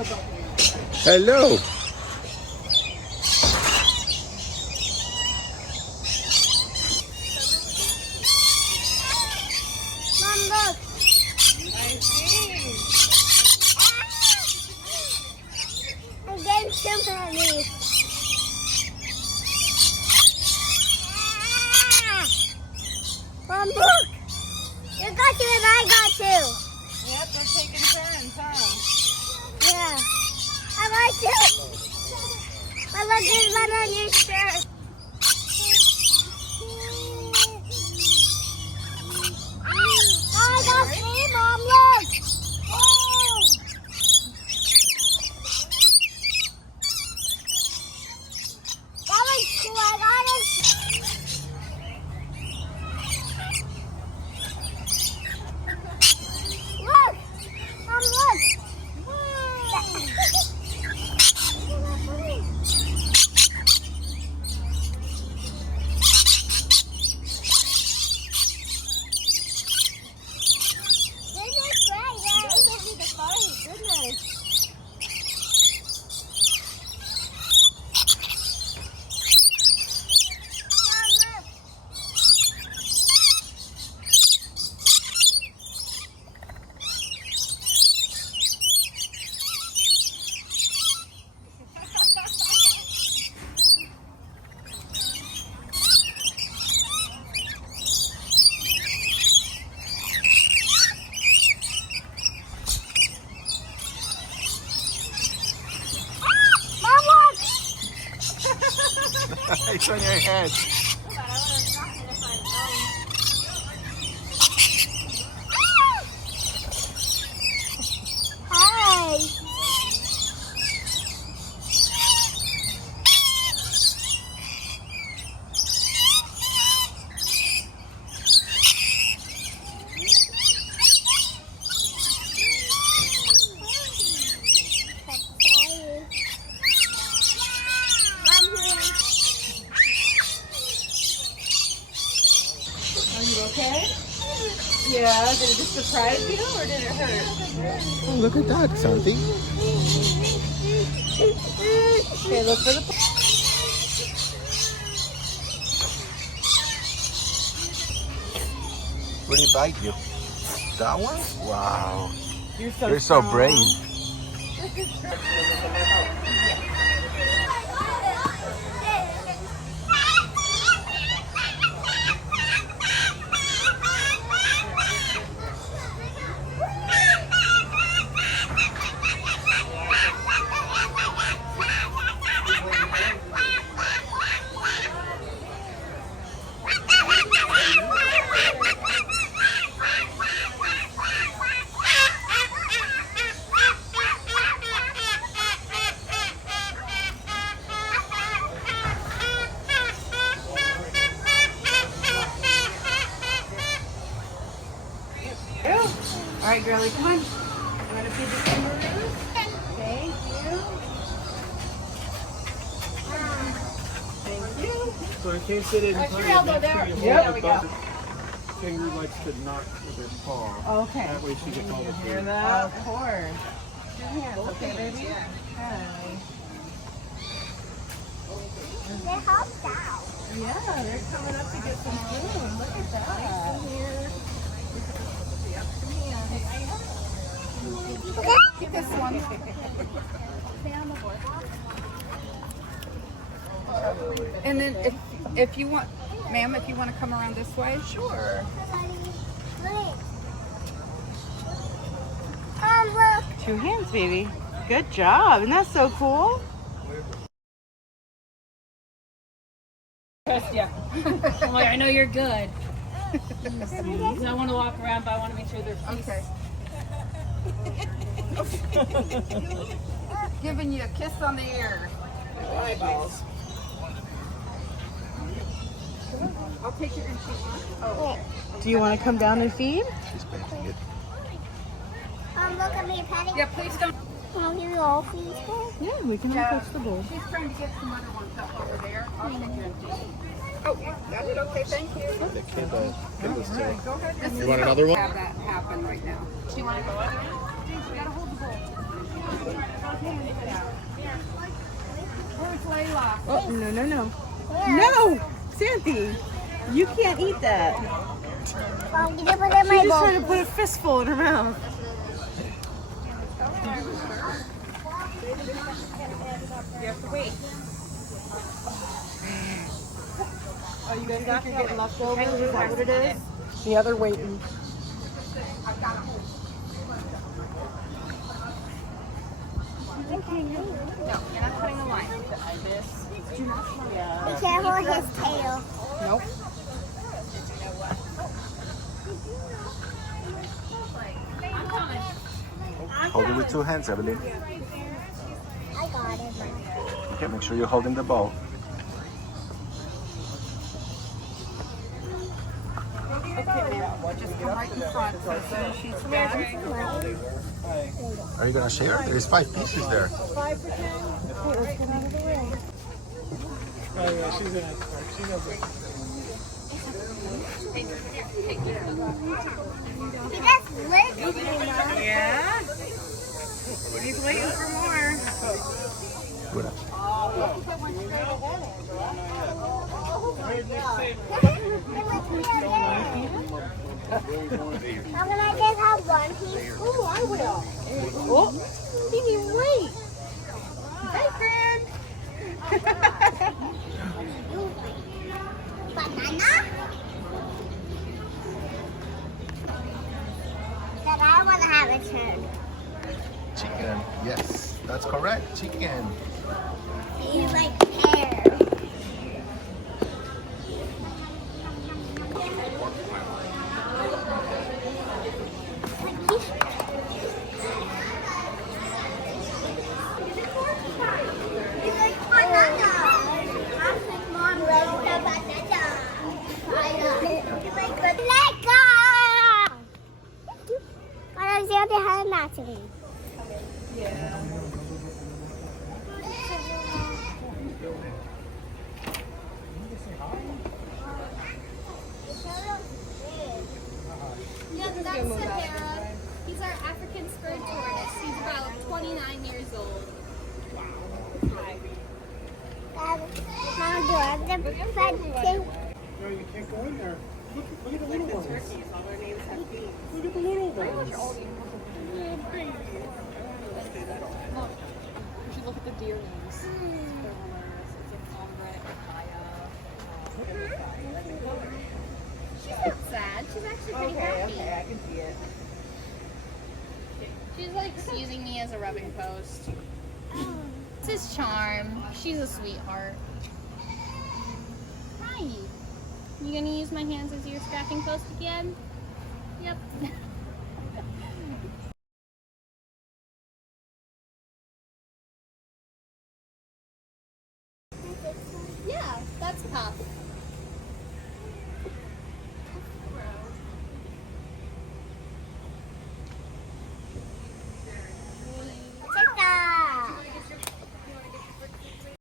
Hello. Mom, look. I see. I'm getting sympathy. Mom, look. You got to and I got to. Yep, they're taking turns, huh? Yeah. I like it. I like this one on your shirt. I got three, Mom, look. Oh. That was cool. I got it. Look. Mom, look. This is great. You guys don't need to fight. Goodness. Mom, look. It's on your head. Hi. Are you okay? Yeah, did it just surprise you or did it hurt? Oh, look at that, Santi. Okay, look for the... What did he bite you? That one? Wow. You're so You're so strong. brave. All right, girlie, come on. You want to feed the kangaroos? Thank you. Thank you. So in case they didn't Put find your it, elbow make there. sure you Yep. hold There we the go. bone. Kangaroo likes to knock with their paw. Okay. That way she gets all the Hear food. that? Of course. Two hands, okay, baby? Hi. They hopped out. Yeah, they're coming up to get some food. Look at that. Yep, come here. Get this one. And then if you want, ma'am, if you want to come around this way, sure. Look. Two hands, baby. Good job. Isn't that so cool? Trust you. I'm like, I know you're good. So I want to walk around, but I want to make sure they're peace. Okay. Giving you a kiss on the ear. Eyeballs. I'll take your sheet. Oh. Do you want to come down and feed? She's biting it. Look at me petting. Yeah, please don't. Can you all feed her? Yeah, we can all touch the bowl. She's trying to get some other ones up over there. I'll take your feed. Oh, yeah, got it. Okay, thank you. The Kindle. Kindle's too. Go ahead. You want another one? Have that happen right now. Do you want to go other way? We gotta hold the bowl. Where's Layla? Oh, no, no, no. No! Sandy, you can't eat that. I'm gonna put it in She my just bowl. tried to put a fistful in her mouth. You have to wait. Oh, you guys think you're getting leftovers? Is that what it is? Yeah, they're waiting. No, you're not putting a line. Be careful with his tail. Nope. Hold it with 2 hands, Evelyn. I got it. Okay, make sure you're holding the bowl. Okay, ma'am. Just come right in front. So as soon as she's done. Are you gonna share? There's 5 pieces there. 5 for 10? Okay, let's get out of the way. Oh yeah, she's in it. She knows it. He just lives here. Yeah? He's waiting for more. Good. How can I just have one piece? Oh, I will. Oh, he didn't even wait. Banana? Then I want to have a turn. Chicken. Yes, that's correct. Chicken. He's like pear. He's like banana. Mom likes the banana. He's like Lego. Parang siya tihan natin. Yeah, that's Sahara. He's our African spurred tortoise. He's about 29 years old. Mom, do I have the fencing? No, you can't go in there. Look at the little ones. Look at the little ones. You should look at the deer names. They're hilarious. It's like Ombre, Kaya. She's not sad. She's actually pretty happy. I can see it. She's like using me as a rubbing post. This is Charm. She's a sweetheart. Hi. You gonna use my hands as your scratching post again? Yep. Yeah, that's Puff.